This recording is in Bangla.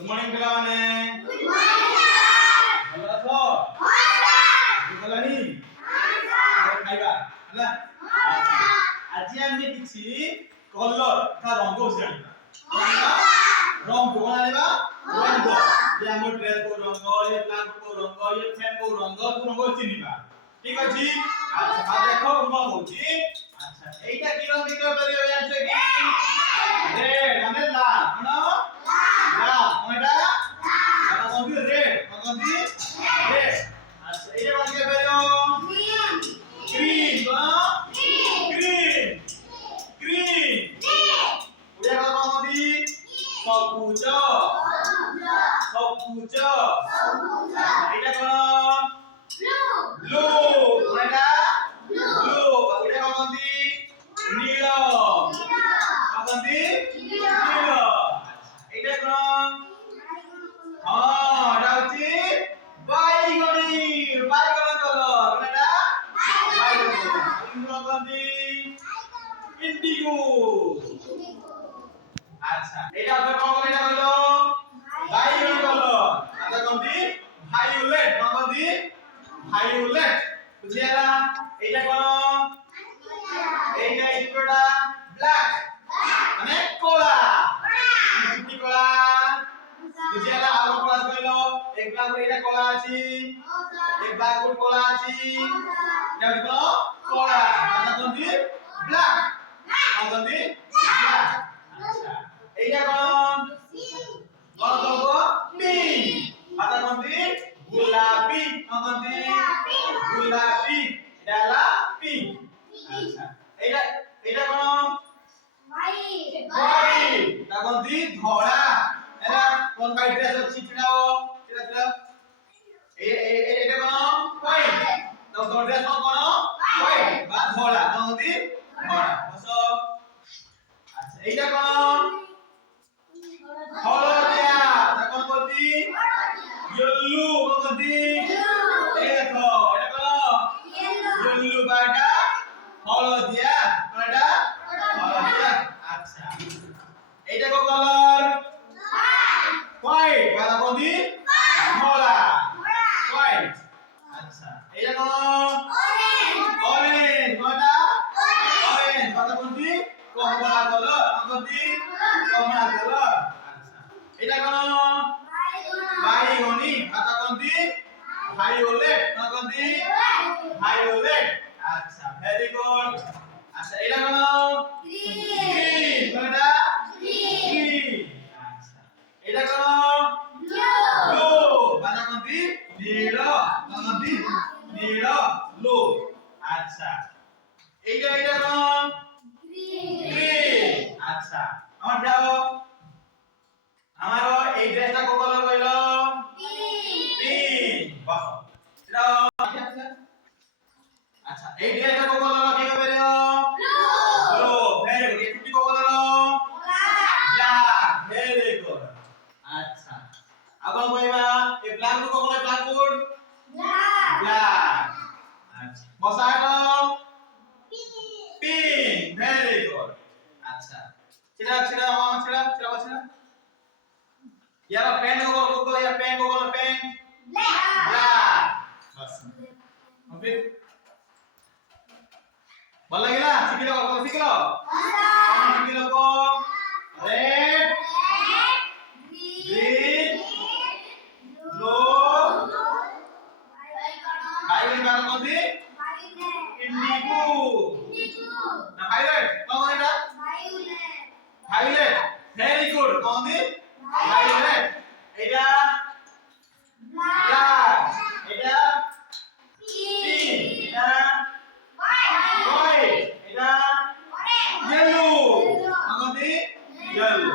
গুড মর্নিং পিলাମାନେ গুড মর্নিং স্যার ଭଲ ଅଛ ହଁ স্যার ଗଲାନି ଖାଇବା ହେଲା ଆଜି ଆମେ କିଛି କଲର ତା ରଙ୍ଗ ଜାଣିବା ରଙ୍ଗ କଣ ଆଣିବା ରଙ୍ଗ ଯେ ଆମ ଡ୍ରେସ को ରଙ୍ଗ ये प्लांट को रंग ये फैन को रंग को रंग चिनिबा ठीक अछि अच्छा आ देखो हम कहूची अच्छा एटा की रंग देखियो परियो जानछे की रेड माने लाल कोन लाल कोनटा लाल कोन रेड कोन रेड अच्छा एटा कोन के परियो green green cone green green उडा कोन दी सबुज सबुज এটা কোন ব্লু কোনটা ব্লু এটা কোন দি নীল কোন দি নীল এটা কোন হ্যাঁ এটা হচ্ছে বাইগনি বাইগনি কালার কোনটা বাইগনি কোন দি ইন্ডিগো আচ্ছা এটা আপনার কোন এটা হলো বাইগনি কালার এটা কোন দি ভায়োলেট কোন দি ভায়োলেট বুঝিয়ালা এইটা কোন এইটা ইটোটা ব্ল্যাক মানে কলা কি কলা বুঝিয়ালা আর ক্লাস কইলো এক ব্ল্যাক এটা কলা আছে এক ব্ল্যাক কলা আছে এটা কোন কলা এটা কোন দি ব্ল্যাক কোন দি ব্ল্যাক আচ্ছা এইটা কোন কোন পিঙ্ক এটা কোন দি गुलाबी কোন দি गुलाबी ডালা পিঙ্ক আচ্ছা এটা এটা কোন হোয়াইট হোয়াইট তা কোন দি ধড়া এটা কোন হোয়াইট ড্রেস আছে ছিড়াও ছিড়া ছিড়া এটা কোন হোয়াইট তো তোর ড্রেস কোন হোয়াইট বা ধড়া কোন দি ধড়া বসো আচ্ছা এইটা কোন হলদিয়া তা কোন বলতি येलो কোন দি এই দেখো এটা কোন येलो বাটা হলদিয়া কোনটা হলদিয়া আচ্ছা এইটা কোন কালার হোয়াইট বাটা কোন দি ধলা হোয়াইট আচ্ছা এইটা কোন অরেঞ্জ কোনটা অরেঞ্জ বাটা কোন দি কমলা কালার কোন দি কমলা কালার আচ্ছা এইটা কোন বাইগনি বাটা কোন দি ভায়োলেট কোন দি ভায়োলেট আচ্ছা ভেরি গুড আচ্ছা এটা কোন গ্রিন কোনটা গ্রিন আচ্ছা এটা কোন ব্লু বাটা কোন দি নীল কোন দি নীল ব্লু আচ্ছা এটা কোন গ্রিন আচ্ছা আমার যাও আমারো এই ড্রেসটা কোন কালার কইলো পিঙ্ক বাহ এটা আচ্ছা এই ড্রেসটা কোন কালার কি হবে রে ব্লু ভেরি গুড এই টুপি কোন কালার ব্ল্যাক ভেরি গুড আচ্ছা এখন কইবা এই ব্ল্যাক কোন কালার ব্ল্যাক কোড ব্ল্যাক আচ্ছা বসাইলো পিঙ্ক ভেরি গুড আচ্ছা ছিড়া ছিড়া মামা ছিড়া ছিড়া ছিড়া यार पेन को बोलो या पेन को बोलो पेन ब्लैक बस ओके बोल लगेला सीख लो हां सीख लो को रेड ग्रीन ब्लू वायलेट का कौन सी इंडिगो ना वायलेट कौन है ना वायलेट वेरी गुड कौन सी वायलेट এটা ব্ল্যাক এটা পিঙ্ক এটা হোয়াইট এটা ইয়েলো আমাদের ইয়েলো